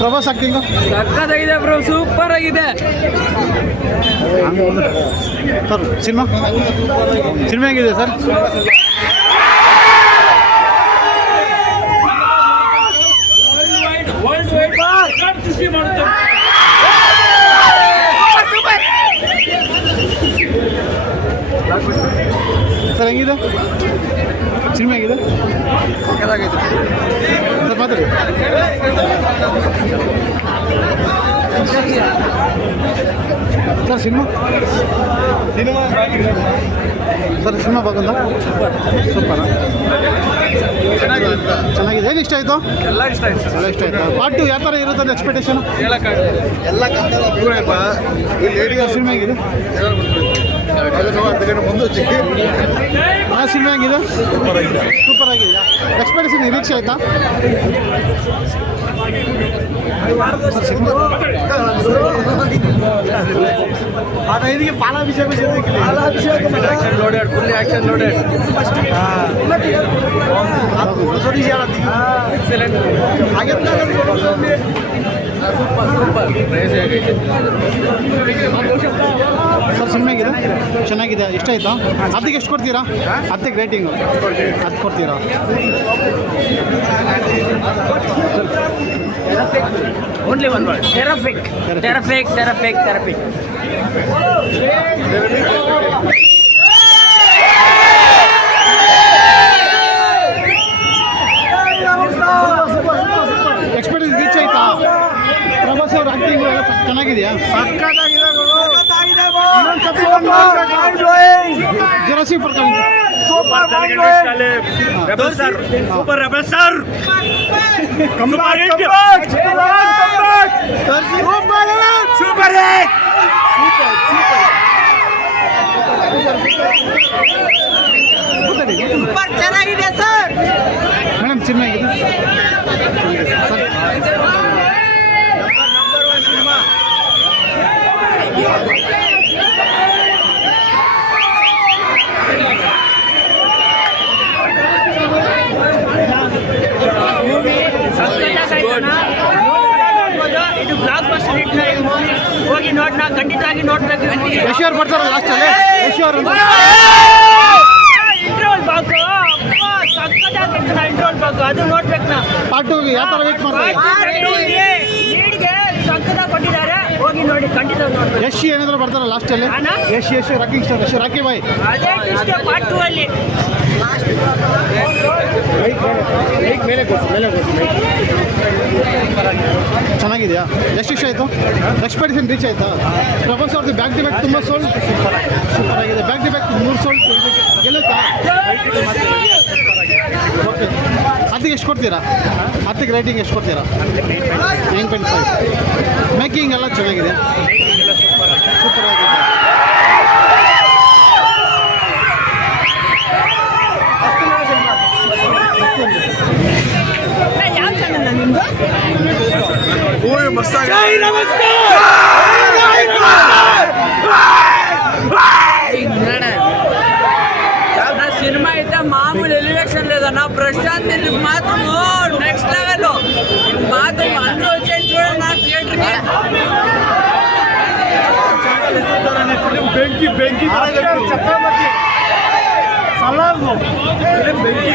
Prabhas acting ಸಕ್ಕತ್ತಾಗಿದೆ bro, super ಆಗಿದೆ sir. Cinema ಹೇಗಿದೆ ಸರ್? ಸರ್ ಹೆಂಗಿದೆ ಸಿನಿಮಾ? ಹೇಗಿದೆ ಸರ್? ಮಾತಾಡಿ ಸರ್. ಸಿನಿಮಾ ಸರ್, ಸಿನಿಮಾ ಬಾಗುಂದ ಸೂಪರ್ ಚೆನ್ನಾಗಿದೆ. ಏನು ಇಷ್ಟ ಆಯಿತು? ಎಲ್ಲ ಇಷ್ಟ ಆಯ್ತು. ಎಲ್ಲ ಇಷ್ಟ ಆಯಿತು. ಪಾರ್ಟ್ 2 ಯಾವ ಥರ ಇರುತ್ತೆ ಅಂತ ಎಕ್ಸ್ಪೆಕ್ಟೇಷನ್? ಎಲ್ಲ ಸಿನಿಮಾ ಹೇಗಿದೆ? ಆ ಸಿನಿಮಾ ಹೇಗಿದೆ? ಸೂಪರ್ ಆಗಿದೆಯಾ? ಎಕ್ಸ್ಪೆಕ್ಟೇಷನ್ ನಿರೀಕ್ಷೆ ಆಯಿತಾ? ಸರ್ ಸಿನಿಮಾ ಹೇಗಿದೆ? ಚೆನ್ನಾಗಿದೆ. ಇಷ್ಟ ಆಯಿತಾ? ಅದಕ್ಕೆ ಎಷ್ಟು ಕೊಡ್ತೀರಾ? ಅದಕ್ಕೆ ರೇಟಿಂಗು 10 ಕೊಡ್ತೀರಾ? Only one word. Terrific. Terrific. Terrific. Terrific. Expectation reach ಆಯ್ತಾ? ಪ್ರಭಾಸ್ ಅವ್ರ ಆಕ್ಟಿಂಗ್ ಎಲ್ಲ ಚೆನ್ನಾಗಿದೆಯಾ? Jurassic park Super Rebel sir. Super Rebel sir. Come back. Super hit. Super ಚೆನ್ನಾಗಿದೆ ಸರ್. ಮೇಡಮ್ ಸಿನಿಮಾ ಹೇಗಿದೆ? ಇದು ಬ್ಲಾಕ್ ಬಸ್ಟರ್ ಹಿಟ್ ಮೂವಿ. ಹೋಗಿ ನೋಡ್ನ, ಖಂಡಿತವಾಗಿ ನೋಡ್ಬೇಕು. ಯಶ್ ಅವ್ರು ಬರ್ತಾರ ಲಾಸ್ಟಲ್ಲಿ. ಯಶ್ ಅವರು ಇಂಟ್ರೋಲ್ ಬಾಕು ಸಕ್ಕತ್ತಾಗಿತ್ತು. ಇಂಟ್ರೋಲ್ ಬಾಕು ಅದು ನೋಡ್ಬೇಕು. ನಾ ಪಾರ್ಟ್ 2 ಯಾವ ಥರ ವೇಟ್ ಮಾಡ್ತಾರೆ? ಲೀಡ್ಗೆ ಸಕ್ಕತ್ತಾಗಿ ಕೊಟ್ಟಿದ್ದಾರೆ. ಹೋಗಿ ನೋಡಿ, ಖಂಡಿತ ನೋಡ್ಬೇಕು. ಯಶ್ ಏನಾದರೂ ಬರ್ತಾರ ಲಾಸ್ಟಲ್ಲಿ? ಯಶ್ ರಾಕಿಂಗ್ ಸ್ಟಾರ್ ಯಶ್ ರಾಕಿ ಬಾಯ್. ಅದೇ ಇಷ್ಟೇ ಪಾರ್ಟ್ 2 ಅಲ್ಲಿ. ಚೆನ್ನಾಗಿದೆಯಾ? ಎಷ್ಟು ಇಷ್ಟ ಆಯಿತು? ಎಕ್ಸ್ಪೆಕ್ಟೇಷನ್ ರೀಚ್ ಆಯಿತಾ? ಪ್ರಭಾಸ್ ಅವ್ರದ್ದು ಬ್ಯಾಕ್ ಟು ಬ್ಯಾಕ್ ತುಂಬ ಸೋಲ್ ಸೂಪರ್ ಆಗಿದೆ. ಬ್ಯಾಕ್ ಟು ಬ್ಯಾಕ್ 3 ಸೋಲ್ ಗೆಲ್ಲುತ್ತಾ? ಓಕೆ. ಅದಕ್ಕೆ ಎಷ್ಟು ಕೊಡ್ತೀರಾ? ಅದಕ್ಕೆ ರೇಟಿಂಗ್ ಎಷ್ಟು ಕೊಡ್ತೀರಾ? 9.5. ಮೇಕಿಂಗ್ ಎಲ್ಲ ಚೆನ್ನಾಗಿದೆ, ಸೂಪರ್ ಆಗಿದೆ. ಯಾವ ಚಾನಲ್ ನಿಮ್ದು? సినిమా అయితే మామూలు ఎలివేషన్ లేదన్నా. ప్రశాంత్ మాత్రం నెక్స్ట్ లెవెల్ మాత్రం. అందరూ వచ్చేది చూడండి నా థియేటర్కి. ಬೆಂಕಿ ಬೆಂಕಿ ಸಲಾರ್ದು ಬೆಂಕಿ